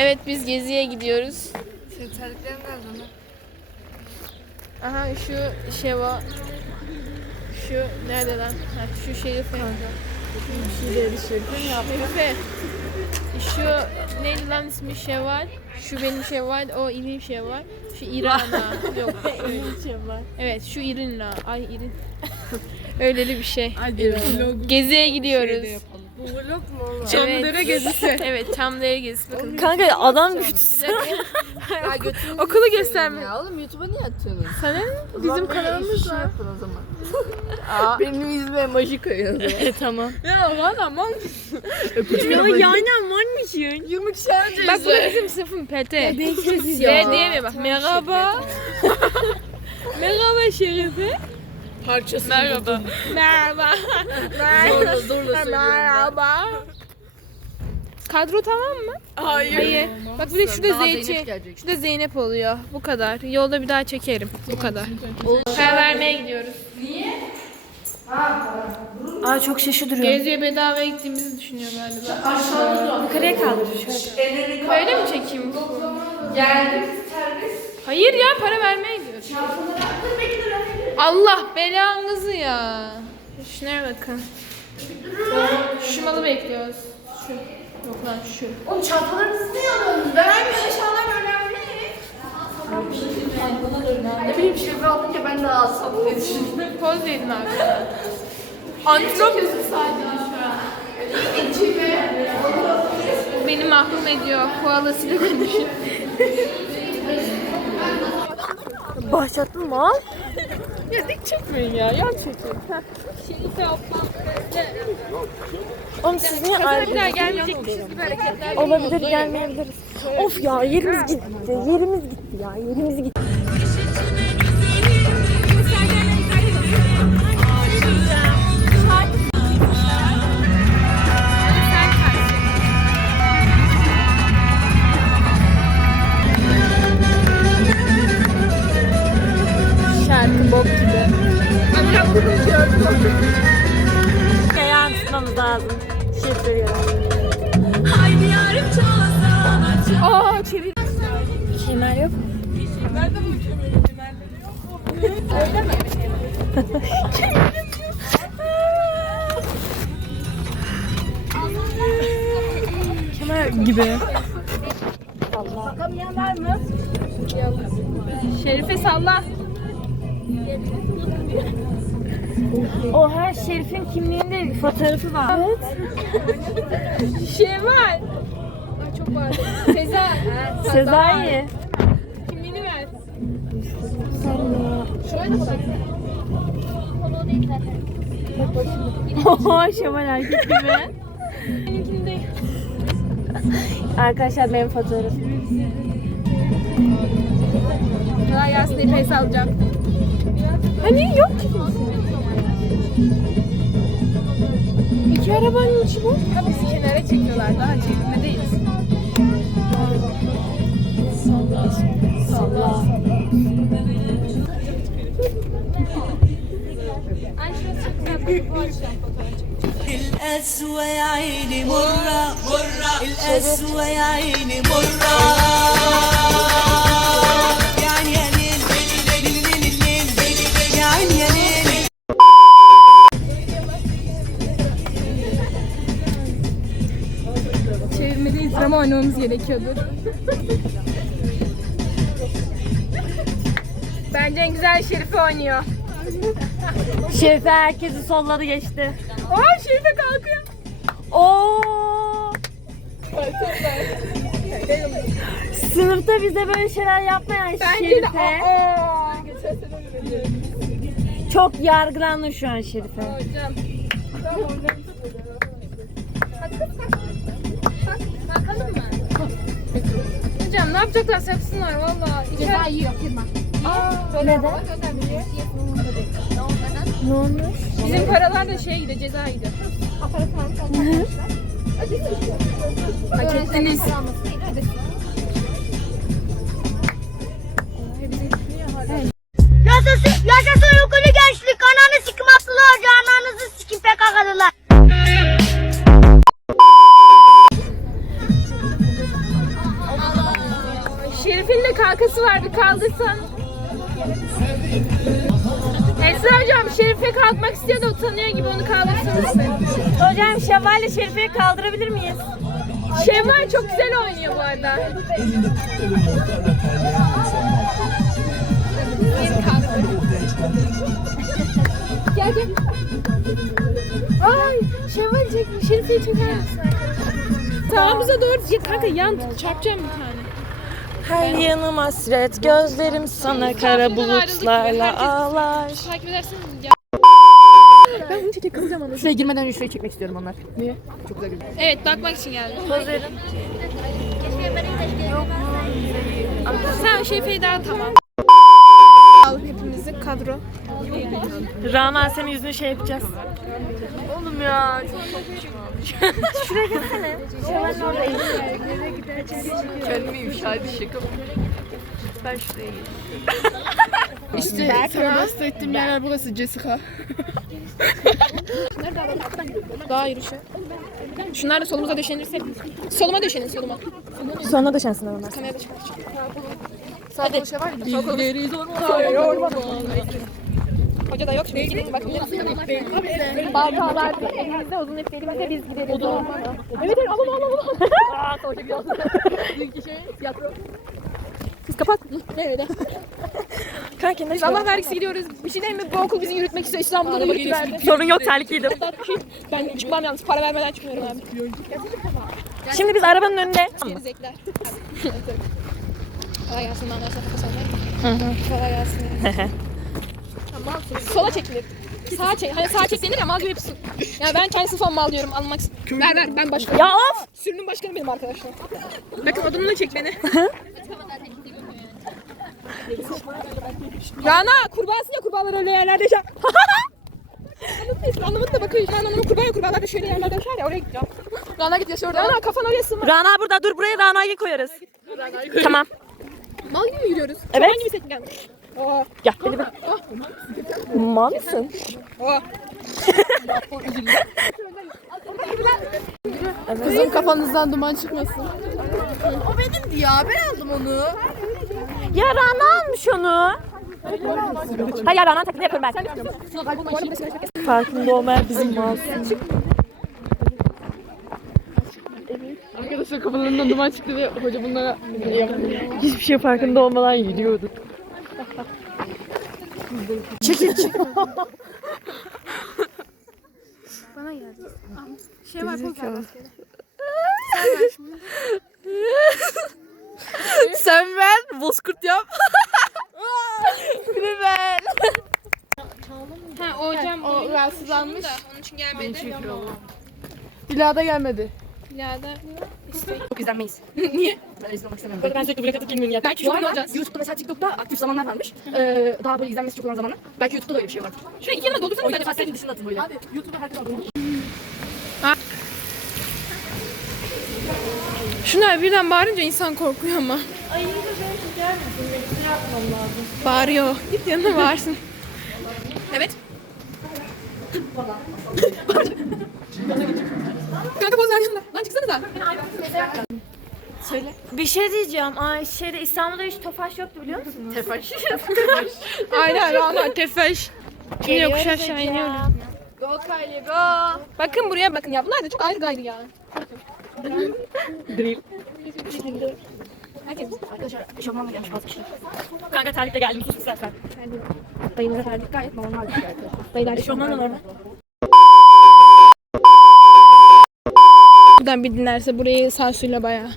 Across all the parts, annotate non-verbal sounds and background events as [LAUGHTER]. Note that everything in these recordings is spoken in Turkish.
Evet biz geziye gidiyoruz. Senin terliklerin nerede lan? Aha şu şey var. Şu nerede lan? Ha, şu şerife. Şerife. Şu neydi lan ismi Şevval. Şu benim Şevval. O İrin Şevval. Şu İrana. [LAUGHS] Yok. şöyle. Evet şu İrinna. Ay İrin. [LAUGHS] Öyleli bir şey. Geziye gidiyoruz. Bu vlog mu oğlum? Çamdere [LAUGHS] gezisi. evet Çamdere gezisi. Bakın. Kanka adam düştü. [LAUGHS] Ya götünü Okulu gösterme. ya oğlum YouTube'a niye atıyorsun? Sana ne? Bizim kanalımız şey var. yapın o zaman. [LAUGHS] Benim yüzüme emoji koyuyorsun. E tamam. Ya valla mal Ya yani varmışsın. Yumuk şarjı. Bak bu da bizim sınıfın PT. B diyemiyor bak. Merhaba. Merhaba Şerife. Parçası. Merhaba. Merhaba. Zorla zorla söylüyorum Merhaba. Kadro tamam mı? Hayır. Hayır. Bak bir de şurada Zeynep, şurada Zeynep oluyor. Bu kadar. Yolda bir daha çekerim. Bu kadar. Para vermeye gidiyoruz. Aa çok şaşı duruyor. Geziye bedavaya gittiğimizi düşünüyor galiba. Yukarıya kaldır şöyle. Öyle mi çekeyim? Geldim Hayır ya para vermeye gidiyoruz. Allah belanızı ya. Şunlara bakın. Şu malı bekliyoruz. Şu. Yok lan şu. Oğlum çantalarınızı niye alıyorsunuz? Ben aynı eşyalar önemli. Ne bileyim şifre alınca ben de alsam diye düşündüm. Poz verin abi. Antrop beni mahrum ediyor. Koalasıyla konuşuyor. Başlattın mı? Ya dik çekmeyin ya. Yan çekin. Oğlum siz niye Kazana bir ayrı? daha gelmeyecekmişiz gibi hareketler. Olabilir gelmeyebiliriz. Of ya yerimiz gitti. Yerimiz gitti ya. Yerimiz gitti. Ayağını tutmamız lazım. Şifre veriyorum. Aa çevir. Kemer yok mu? Kemer gibi. Şerife salla. O her şerifin kimliğinde fotoğrafı var. Evet. Şey var. Ay çok var. Sezar. [LAUGHS] Sezai. Kimliğini ver. Oho Şemal erkek gibi. Benimkini değil. Arkadaşlar benim fotoğrafım. Daha Yasin İpek'i salacağım. Hani yok ki İki arabanın içi bu. Ha bizi kenara çekiyorlar. Daha çekilmedeyiz. Salla. القسوة يا عيني مرة مرة القسوة يا عيني مرة gerekiyordur. Bence en güzel Şerife oynuyor. Şerife herkesi solladı geçti. Aa Şerife kalkıyor. Oo. Sınıfta bize böyle şeyler yapmayan Bence de Şerife aa. çok yargılandı şu an Şerife. Hocam. Bakalım yapacaklar sapsınlar valla. Ceza yiyor firma. Neden? Ne olmuş? Bizim paralar da şeye gidiyor ceza gidiyor. Hak ettiniz. Yaşasın, yaşasın okulu gençlik. Ananı sikim Abdullah Hoca, ananızı sikim PKK'lılar. De kankası vardı kaldırsan. Esra hocam Şerife kalkmak istiyor da utanıyor gibi onu kaldırsın mısın? Hocam Şevval ile Şerife'yi kaldırabilir miyiz? Şevval çok güzel oynuyor bu arada. Gel gel. Ay Şevval çek, Şerife'yi çeker misin? Sağımıza doğru ya kanka yan çarpacağım bir tane. Her yanım hasret, gözlerim sana kara bulutlarla ağlar. Takip. Ben bunu çekip kızacağım onu. Şuraya girmeden önce şurayı çekmek istiyorum onlar. Niye? Çok güzel gözüküyor. Evet bakmak için geldim. Verin. Sen Şerife'yi daha tamam. Alıp hepimizi kadro. Rana senin yüzünü şey yapacağız. Oğlum ya. Şuraya gelsene. Şevval'in orada Kendimi ifşa şaka. Ben şuraya geçeyim. İşte sana hasta ettiğim yerler burası Jessica. Daha yürüyüşü. Şunlar da solumuza döşenirse. Soluma döşenin soluma. Sonra da şansın onlar. Kameraya döşenin. Hadi. Şey var mı? Bizleriz Hoca da yok şimdi gidin bakın. Baltalar elimizde uzun ip elimizde biz gideriz. Evet evet alalım alalım. Kız kapat. Nerede? Kanka ne Allah vergisi gidiyoruz. Bir şey değil mi? Bu okul bizi yürütmek istiyor. İstanbul'da da yürütü verdi. Sorun yok terlikliydim. Ben çıkmam yalnız. Para vermeden çıkmıyorum abi. Şimdi biz arabanın önünde. Gerizekler. Kolay gelsin lan. Aşağı kafasına. Kolay gelsin. Sola çekilir. Sağa çek. Hani sağa çek denir ya mal diyor hepsi. Ya ben kendi sınıfıma mal diyorum almak için. Ver ver ben başkanım. Ya of! Sürünün başkanı benim arkadaşlar. Bakın adımla çek beni. Rana kurbağasın ya kurbağalar öyle yerlerde yaşar. Anlamadı da bakın Rana Hanım'ın kurbağa ya kurbağalar da şöyle yerlerde yaşar ya oraya gideceğim. Rana git yaşa orada. Rana kafan oraya sığmaz. Rana burada dur buraya Rana'yı koyarız. Tamam. Mal gibi yürüyoruz? Evet. Çoban gibi seçim gelmiş. Gel hadi bak. Mal mısın? Oo. Kızım kafanızdan duman çıkmasın. O benimdi ya. Ben aldım onu. Ya Rana almış onu. Hayır ya Rana taklidi yapıyorum ben. Farkında olmayan bizim masum. Arkadaşlar kafalarından duman çıktı ve hoca bunlara Hiçbir şey farkında olmadan yürüyorduk. Şey var korkar. Sen ben bozkurt yap. Ha o hocam O rahatsızlanmış. onun için gelmedi. Bila da gelmedi. İleride Çok izlenmeyiz. [LAUGHS] Niye? Ben izlemek istemiyorum. Ben sürekli buraya katıp bilmiyorum ya. Belki şu an YouTube'da mesela TikTok'ta aktif zamanlar varmış. Ee, daha böyle izlenmesi çok olan zamanlar. Belki YouTube'da da öyle bir şey var. Şuraya iki yana doldursana O yüzden sadece. pastelin dışında atın böyle. Hadi YouTube'da herkes alıyor. Şunlar birden bağırınca insan korkuyor ama. Ay yine ben gider misin? Elektriği atmam lazım. Bağırıyor. Git yanına bağırsın. Evet. [LAUGHS] [LAUGHS] Kanka poz ver şunda. Lan çıksana da. Bir şey diyeceğim. Ay şeyde İstanbul'da hiç tofaş yoktu biliyor musunuz? Tefaş. [LAUGHS] Aynen Rana tefeş. Şimdi yokuş aşağı iniyoruz. Go Kylie go. Bakın buraya bakın ya. Bunlar da çok ayrı gayrı ya. Arkadaşlar eşofmanla gelmiş bazı kişiler. Kanka terlikle geldim sus sen. Dayımlara terlik gayet normal bir şey. Beyler eşofman da normal. Buradan bir dinlerse burayı sansürle bayağı.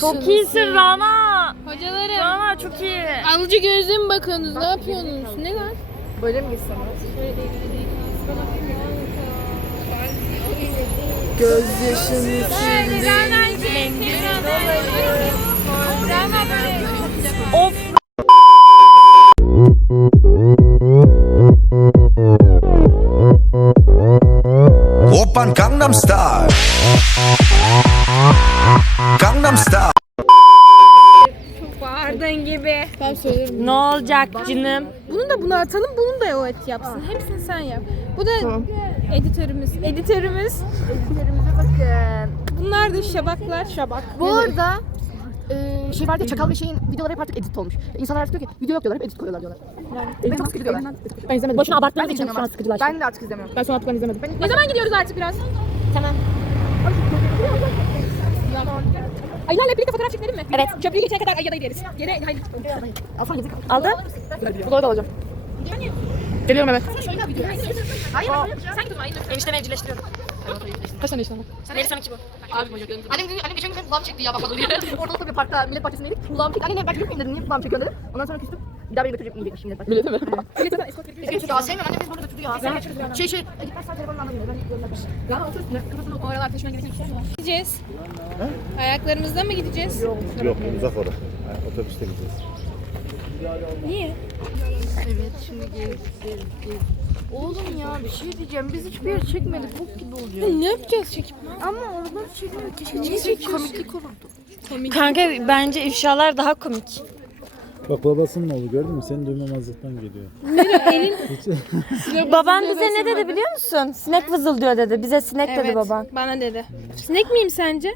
Çok iyisin Rana. Hocalarım. Rana çok iyi. Alıcı gözlüğe mi bakıyorsunuz? Ne yapıyorsunuz? Ne lan? Böyle mi gitsem? Göz yaşını Of. Gibi. Ben söylerim. Ne olacak canım? Bunu da buna atalım, bunu da o et yapsın. Hepsini sen yap. Bu da editörümüz. Editörümüz. Editörümüze bakın. Bunlar vardı şabaklar. Şabak. Bu arada e, şey vardı ya, Çakal ve şeyin videoları hep artık edit olmuş. İnsanlar artık diyor ki video yok diyorlar hep edit koyuyorlar diyorlar. Yani edit çok sıkıcı diyorlar. Ben izlemedim. Boşuna Ben abarttığınız için şu an sıkıcılaştı. Ben de artık izlemiyorum. Ben son attıklarını izlemedim. Ne zaman gidiyoruz artık biraz? Tamam. Aylarla birlikte fotoğraf çekelim mi? Evet. Köprüyü geçene kadar Ayya'da gideriz. Geri haydi. Alsana gezik. Aldın? Bunları da alacağım. Geliyorum evet. Sen git o zaman. Eniştemi evcilleştiriyorum. Kaç tane işte? Melisa'nın ki bu. Annem, annem geçen gün kulağım çekti ya bakmadı diye. [LAUGHS] Ortalıkta bir parkta millet bahçesindeydik. Kulağım çekti. Anne ben çekeyim dedim. Niye kulağım çekiyor dedim. Ondan sonra küstüm. Bir daha beni götürecek millet bahçesine. Millet mi? Millet Ya sevmiyorum annem beni burada götürdü ya. Sen şey şey. Gitmez sen telefonla anlamıyor. Ben görmedim. Ya otur. Kafasını o aralar şey var. Gideceğiz. Ayaklarımızda mı gideceğiz? Yok uzak orası. Yani otobüste gideceğiz. Niye? Evet şimdi gel gel gel. Oğlum ya bir şey diyeceğim. Biz hiçbir yer çekmedik. Bok gibi olacak. Ne yapacağız çekip? Ama oradan çekmiyor. Keşke çeksek komiklik olurdu. Kanka bence ifşalar daha komik. Bak babasının oğlu gördün mü? Senin duymamazlıktan geliyor. [LAUGHS] Baban bize ne dedi biliyor musun? Sinek vızıldıyor dedi. Bize sinek dedi baban. Bana dedi. Sinek miyim sence?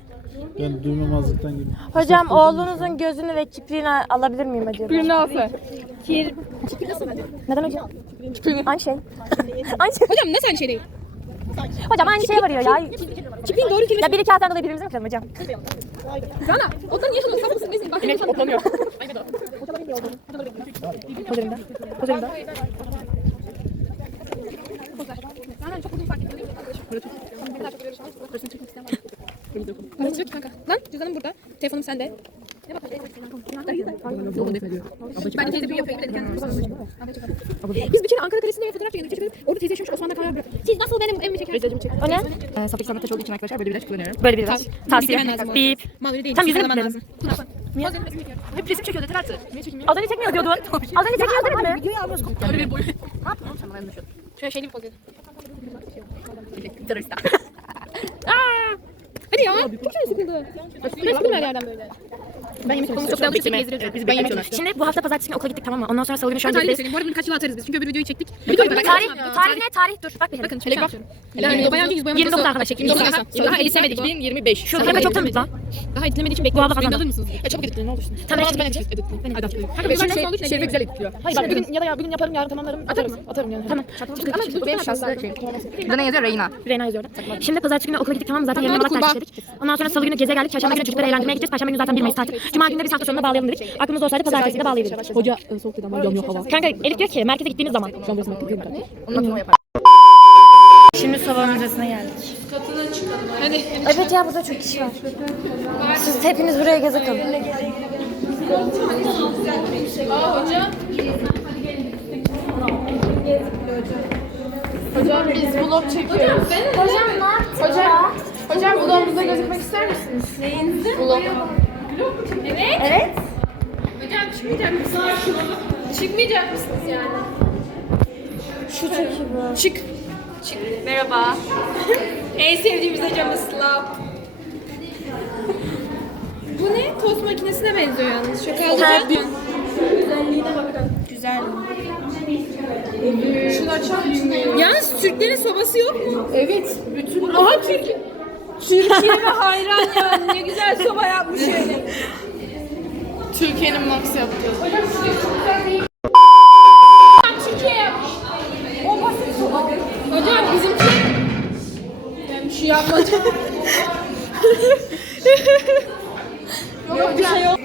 Ben duymamazlıktan geliyor. Hocam oğlunuzun gözünü ve kipriğini alabilir miyim acaba? Birini alsa. Neden hocam? Aynı şey. Aynı şey. Hocam nasıl aynı şey değil? Hocam aynı şeye varıyor ya. Kipiğin doğru kelimesi. Ya bir iki haftadan dolayı birbirimizi mi kıralım hocam? Rana. Yaşadın? Sen mısın? Nesin? Bak. Evet otlanıyor. Değil mi? Çek kanka. Lan cüzdanım burada. Telefonum sende. Ben teyze büyü yapayım dedim kendime. Biz bir kere Ankara Kalesi'nde fotoğraf çekildik. Çekildik. Orada teyze yaşamış Osmanlı karar. Siz nasıl benim evimi çekersiniz? O ne? Ee, Safik sanat taşı olduğu için arkadaşlar böyle bir ilaç kullanıyorum. Böyle bir ilaç. Tavsiye. Bip. Mal öyle değil. Tam bipledim. lazım. Niye? Hep resim çekiyor yeter artık. Niye çekmiyor? Az önce çekmiyor diyordun. Az önce çekiyor değil mi? Videoyu almıyoruz. Öyle bir boyu. Ne yaptın oğlum sen bana yanlış Şöyle şeyli bir poz edin. Terörist. Hadi ya. Çok şey sıkıldı. Sıkıldı her yerden böyle. Ben yemek Çok istiyorum. yanlış Bekleme. gezdirir. Evet, biz ben yemek istiyorum. Şimdi bu hafta pazartesi günü okula gittik tamam mı? Ondan sonra salı günü şu an Tarih de söyleyeyim. Bu arada bunu kaç yıl atarız biz? Çünkü öbür videoyu çektik. Tarih, tarih, tarih ne? Tarih dur bak bir Bakın şöyle bak. Bayağı önce yüz boyama 29 videosu- arkadaşlar. 29 Nisan. Daha editlemedik. 2025. Şu hemen çok tanıdık lan. Daha editlemediği için Bu bekliyoruz. hafta Beni kazandı. mısınız? E çabuk editleyin ne olur. Tamam, ben ben editleyin. Kanka benim Şimdi şey olduğu için Şerife güzel editliyor. Hayır bak bugün ya da ya bugün yaparım yarın tamamlarım. Atarım. Atarım yani. Tamam. Ama benim şahsında şey. Bir de ne yazıyor Reyna. Reyna yazıyordu. Şimdi pazartesi günü okula gittik tamam mı? Zaten yarın olarak ders işledik. Ondan sonra salı günü geze geldik. Çarşamba günü çocukları eğlendirmeye gideceğiz. Perşembe günü zaten 1 Mayıs tatil. Cuma günü de biz hafta sonuna bağlayalım dedik. Aklımız olsaydı pazartesi de bağlayabilirdik. Hoca soğuk dedi ama yanıyor hava. Kanka Elif diyor ki merkeze gittiğimiz zaman. Şu an burası merkez değil mi? Ondan sonra yapar. Şimdi sabah müzesine geldik. Hadi. Evet ya burada çok kişi var. Siz hepiniz buraya geze kalın. Hocam biz vlog çekiyoruz. Hocam ne yaptın Hocam, hocam vlogumuzda gözükmek ister misiniz? Neyinizde? Vlog. Evet. Evet. Hocam çıkmayacak mısınız? Çıkmayacak mısınız yani? Şu çok iyi bu. Çık. Çık. Merhaba. [LAUGHS] en sevdiğimiz hocamız Slav. Bu ne? Tost makinesine benziyor yalnız. Alacak diyorsun. Güzelliğine bakın. Güzel. Şunu açar Yalnız Türklerin sobası yok mu? Evet. Bütün Aha Türk. Türkiye'ye hayran ya. Ne güzel soba yapmış öyle. Türkiye'nin Max yaptı. Şey yapmadım. yok bir şey yok.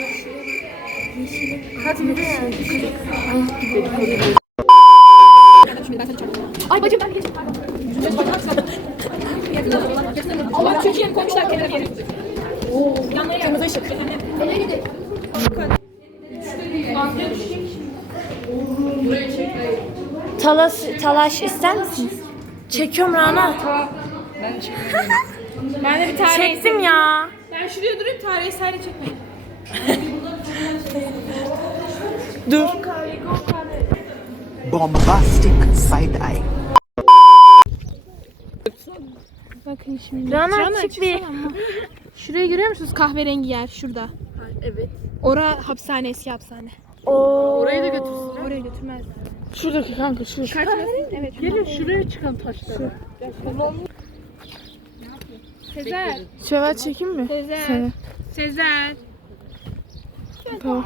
Ay bacım ben geçeyim. Allah Türkiye'nin koymuşlar kenara geri. Yanlara gel. Kırmızı ışık. Talaş, talaş ister misiniz? Çekiyorum Rana. Ben de bir tane Çektim ya. Ben şuraya durayım tarihi eserle çekmeyin. Dur. Bombastic side eye. Bakın şimdi. Rana çık bir. Şurayı görüyor musunuz? Kahverengi yer şurada. Evet. Ora hapishane eski hapishane. Oo. Orayı da götürsün. Oraya götürmez. Şuradaki kanka şu. Evet. Gelin şuraya çıkan taşlar. Sezer. Şevval çekeyim mi? Sezer. Seni. Sezer. Tamam.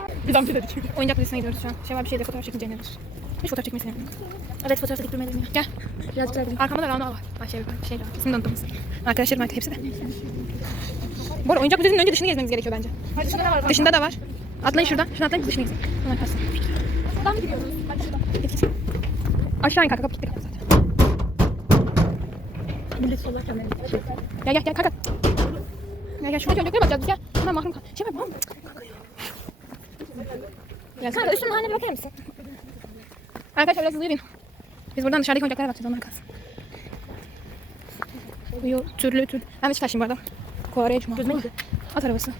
Oyuncak müzesine gidiyoruz şu an. Şevval bir şeyde fotoğraf çekince nedir? Hiç fotoğraf çekmeyi sevmiyorum. Evet fotoğrafta dik durmayı bilmiyor. Gel. Birazcık daha gidelim. Arkamda da Rana var. Ayşe var. Şey var. İsmini unuttum. Arkadaşlarım artık hepsi de. Bu arada oyuncak müzesinin önce dışını gezmemiz gerekiyor bence. Dışında ne var? Dışında da var. Atlayın şuradan. Şuradan atlayın dışına gitsin. Onlar kalsın. Buradan mı gidiyoruz? Hadi şuradan. Git git. Aşağı in kanka. Kapı gitti kapı zaten. Gel gel gel kanka. Gel gel şuradaki oyuncaklere bakacağız biz gel. Hemen mahrum kal. Şey yapma. Kanka ya. Gel Kanka üstünün haline bir bakar mısın? Arkadaşlar biraz hızlı yürüyün. Biz buradan dışarıdaki oyuncaklara bakacağız onlar kalsın. Uyu türlü türlü. Ben de çıtaşayım bu arada. Kore'ye cuma. Gözüme gitti. At arabası.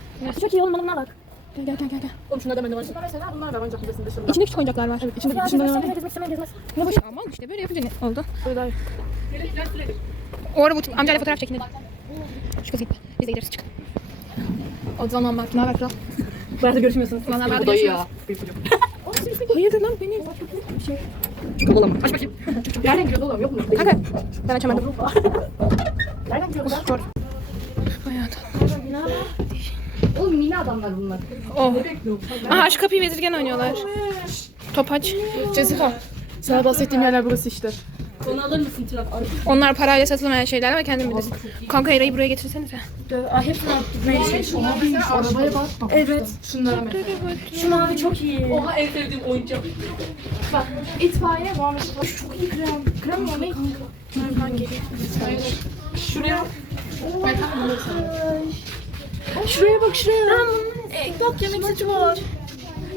Çok iyi oğlum bana bak. Gel gel gel gel. Oğlum şunlar da bende var. Şunlar mesela bunlar da oyuncak müzesinde şurada. İçinde küçük oyuncaklar var. Evet, içinde gezmek ne var? gezmez. Ne boş. Aman işte böyle yapınca ne oldu? O ara bu tip amcayla fotoğraf çekin dedim. Şu kız gitti. Biz de gideriz çık. O zaman bak ne haber kral? Bu arada görüşmüyorsunuz. De dayı görüşürüz. ya. Hayırdır lan beni? Kapalı Aç bakayım. Nereden giriyordu oğlum? Yok mu? Kanka ben açamadım. Nereden giriyordu lan? Sor. Hayatım. Oğlum mini adamlar bunlar. Oh. Aha şu kapıyı vezirgen oynuyorlar. Topaç. Jessica. Sana bahsettiğim yerler burası işte. Onlar parayla satılmayan şeyler ama kendin bilirsin. Kanka Eray'ı buraya getirsenize. Ay hepsini attık. Şu arabaya bak. Evet. Şunlara mı? Şu mavi çok iyi. Oha en sevdiğim oyuncak. Bak itfaiye Muhammed. Şu çok iyi krem. Krem mi o ne? Şuraya. Ben bunu. Şuraya bak şuraya. E, bak yemek seti var.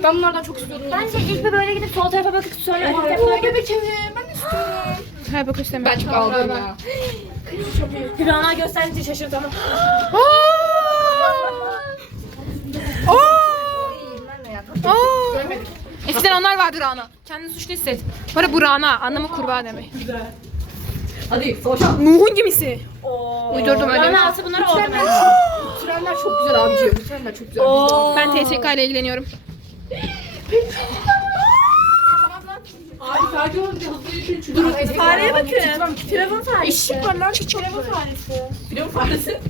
Ben bunlardan çok istiyordum. Bence ilk bir böyle gidip sol tarafa bakıp sonra ön tarafa bebek evi. Ben istiyorum. Hayır bak istemem. Ben çok aldım ya. Pirana gösterince şaşırt ama. Eskiden onlar vardı Rana. Kendini suçlu hisset. Para bu Rana. Anlamı kurbağa demek. Hadi savaşalım. Nuh'un gemisi. Uydurdum öyle. Pirana altı bunları oldu. Trenler çok güzel abiciğim. Bu Trenler çok güzel. Ben [GASPS] TSK ile ilgileniyorum. [LAUGHS] Durun. Fareye bakın. Firavun faresi. Eşek var lan. Firavun faresi. Firavun faresi.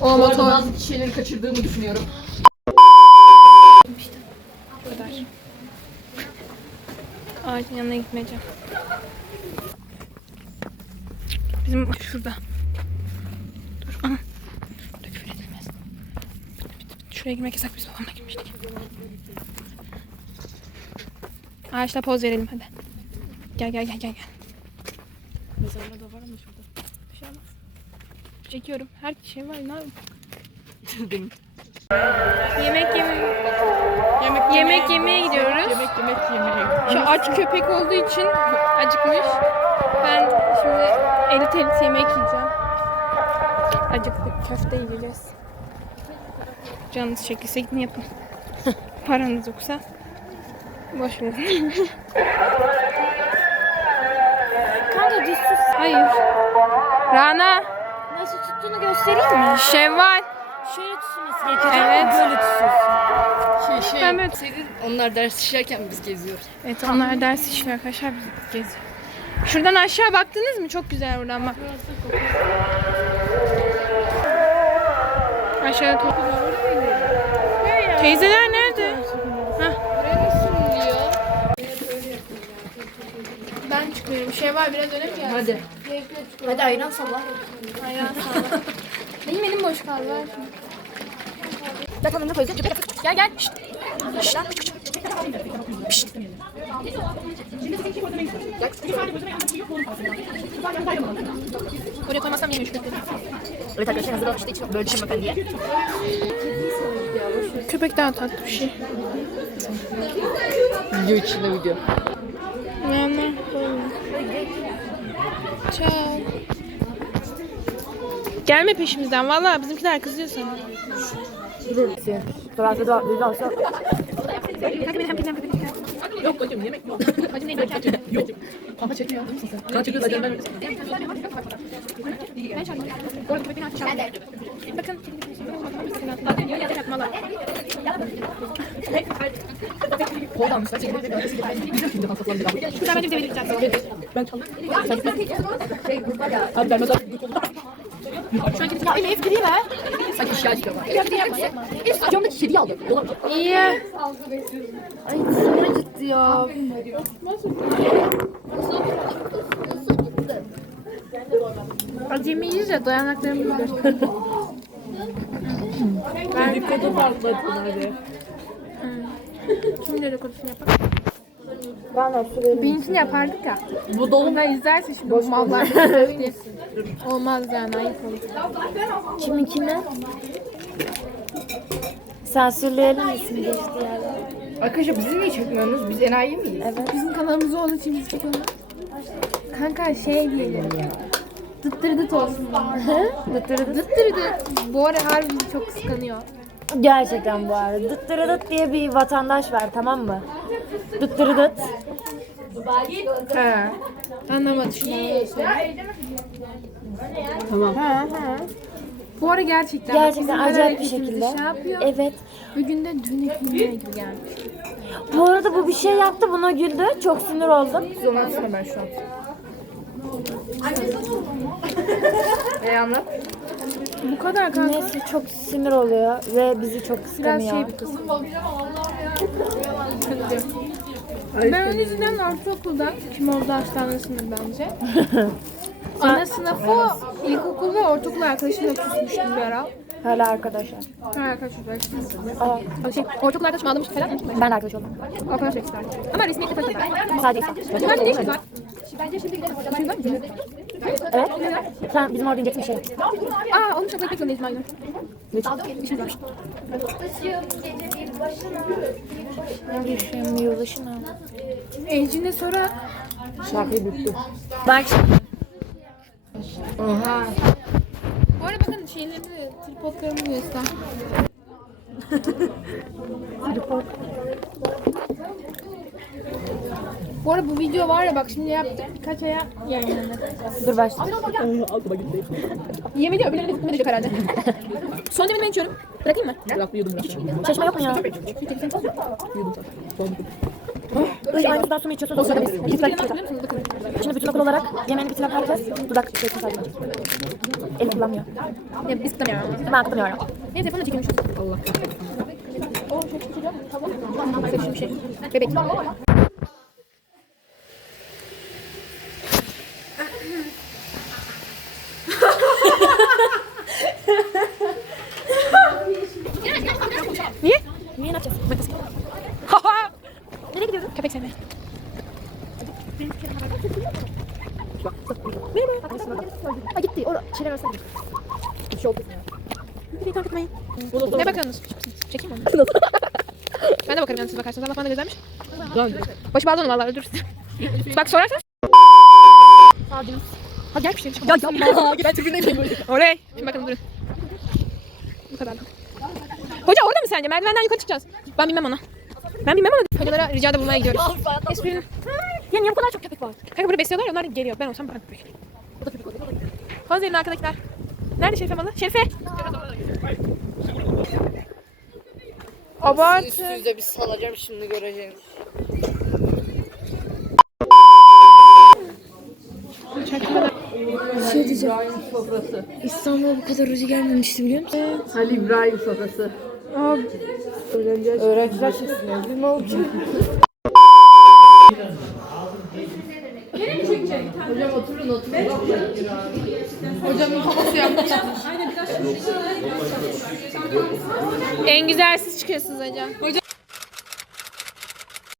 O Bu arada motor. bazı şeyleri kaçırdığımı düşünüyorum. kadar. Ağacın yanına gitmeyeceğim. Bizim şurada. Dur ana. Burada küfür edilmez. Şuraya girmek yasak biz babamla girmiştik. Ağaçta poz verelim hadi. Gel gel gel gel gel. Mezarında da var ama şurada. Bir şey olmaz. Çekiyorum. Her şey var. Ne yapayım? [LAUGHS] Yemek yemeye Yemek, yemek yemeye gidiyoruz. Yemek yemek yemeye. Şu aç köpek olduğu için acıkmış. Ben şimdi elit elit yemek yiyeceğim. Acıktık. Köfte yiyeceğiz. Canınız çekilse gidin yapın. [LAUGHS] Paranız yoksa boş verin. Kanka düz sus. Hayır. Rana, Nasıl tuttuğunu göstereyim mi? Şevval. Şöyle tutulması gerekiyor. Evet. Böyle tutulsun. Şey şey. Böyle- Senin onlar ders işlerken biz geziyoruz. Evet onlar ders işliyor arkadaşlar biz geziyoruz. Şuradan aşağı baktınız mı? Çok güzel oradan bak. Aşağıda top. Teyzeler nerede? Çıkmıyorum. Şey var biraz öne mi geldi? Hadi. Hadi ayran salla. Ayran sağla. Benim elim boş kaldı. Ver. Bak önüne koyacağım. Gel gel. Şşt. Şşt. Oraya koymazsam yemiş. Evet arkadaşlar hazır olmuştu için böyle düşünme diye. Köpek daha tatlı bir şey. Video içinde video. Çal. Gelme peşimizden. Vallahi bizimkiler kızıyor sana. Sonra da video alsa. Yok bacım yemek yok. Bacım neydi? Yok. Ama çekiyor. Kaç çekiyorsun? Hadi ben. Orada köpeğini aç. Bakın. Çakmalar. Kol almışlar. Çekiyor. Güzel bence bir de belirleyeceğiz. Ben çaldım. Abi vermez abi. Şu an gidip ya Elif gireyim ha. Sanki şey istiyorlar. Elif gireyim ha. Elif camdaki kediyi aldı. Dolar. İyi. Acemiyiz ya dayanaklarımız göster. Dedikodu patladı hadi. Kim dedikodusunu yapar? Benimkini yapardık ya. Bu dolu Onlar izlerse şimdi bu mallar. [LAUGHS] Olmaz yani ayıp olur. kiminkine? Sansürleyelim misin geçti yerler? Arkadaşlar bizi niye çekmiyorsunuz? Biz enayi miyiz? Bizim kanalımız olduğu için biz çekelim. Kanka şey diyelim. Dıttır dıt olsun. Dıttır dıt. Dıttır dıt. Bu ara harbi bizi çok kıskanıyor. Gerçekten bu arada. Dıttırıdıt diye bir vatandaş var tamam mı? Dıttırıdıt. He. Anlamadı şunu. Tamam. Ha, ha. Bu ara gerçekten. Gerçekten bizim acayip bir hareketimizi şekilde. Şey yapıyor. Evet. Bugün de dün ekmeğine gibi gelmiş. Bu arada bu bir şey yaptı buna güldü. Çok sinir oldum. Siz onu atsana ben şu an. Ee anlat. Bu kadar kanka. Neyse çok sinir oluyor ve bizi çok Biraz kıskanıyor. şey bir kız. Ben onun yüzünden ortaokulda, kim oldu hastanesinde bence. [LAUGHS] Ana sınıfı ilkokul ve ortaokul arkadaşımla küsmüştüm bir ara. Hala arkadaşlar. Ha, arkadaşlar. Aa, Şey, ortaokul arkadaşım ağlamıştı falan. ben de arkadaş oldum. Arkadaş eksikler. Ama resmiyete takıldı. Sadece İslam. Kaç ne işin var? Evet. Sen bizim orada ineceksin bir şey. Aa, onu çok beklemek zorundayız aynen. Bir yoluşun abi. Ecine sonra Şarkıyı büktüm. Bak. Oha. Bu arada bakın şeylerini, tripodlarımı göster. [LAUGHS] Bu arada bu video var ya bak şimdi yaptık birkaç aya yayınlanır. Dur başla. Altıma gitti. Yemin ediyorum birileri bitmeyecek herhalde. Son demini ben içiyorum. Bırakayım mı? Bırak yudum bırak. Çeşme yok mu ya? Yudum sen. Son. Öyle aynı sudan su mu? O içiyoruz. Şimdi bütün okul olarak yemeğini bitiren herkes dudak içiyorsun sadece. Eli kullanmıyor. Ya biz tutamıyorum. Ben tutamıyorum. Neyse telefonla çekilmiş. Allah. Oo şey çıkacak. Tamam. Seçim şey. Bebek. Niye ne yapacağız? Makas. [LAUGHS] Nereye gidiyorsun? Köpek sevme. Ha gitti. Orada şeyler versene. Bir şey oldu. Beni korkutmayın. Ne bakıyorsunuz? Çekeyim mi onu? ben de bakarım yalnız siz bakarsanız. Allah bana da gözlermiş. Başı bağlı valla öldürürsün. [LAUGHS] Bak sorarsanız. Ha gel bir şey. Ya yapma. Ben tribündeyim böyle. [LAUGHS] Oley. Şimdi bakalım durun. Bu kadar. Hoca orada mı sence? Merdivenden yukarı çıkacağız. Ben bilmem ona. Ben bilmem ona. Hocalara ricada bulmaya gidiyoruz. Esprinin. Ya niye bu kadar çok köpek var? Kanka burada besliyorlar ya onlar geliyor. Ben olsam bana köpek. Fazla elin arkadakiler. Nerede Şerife malı? Şerife! Abart. Üstünüzde bir salacağım şimdi göreceğiniz. İstanbul'a bu kadar rüzgar gelmemişti biliyor musun? Ali İbrahim sofrası. Öğrenciler sesine. Ne olacak? Hocam oturun oturun. Hocamın kafası yanmış. En güzel siz çıkıyorsunuz hocam.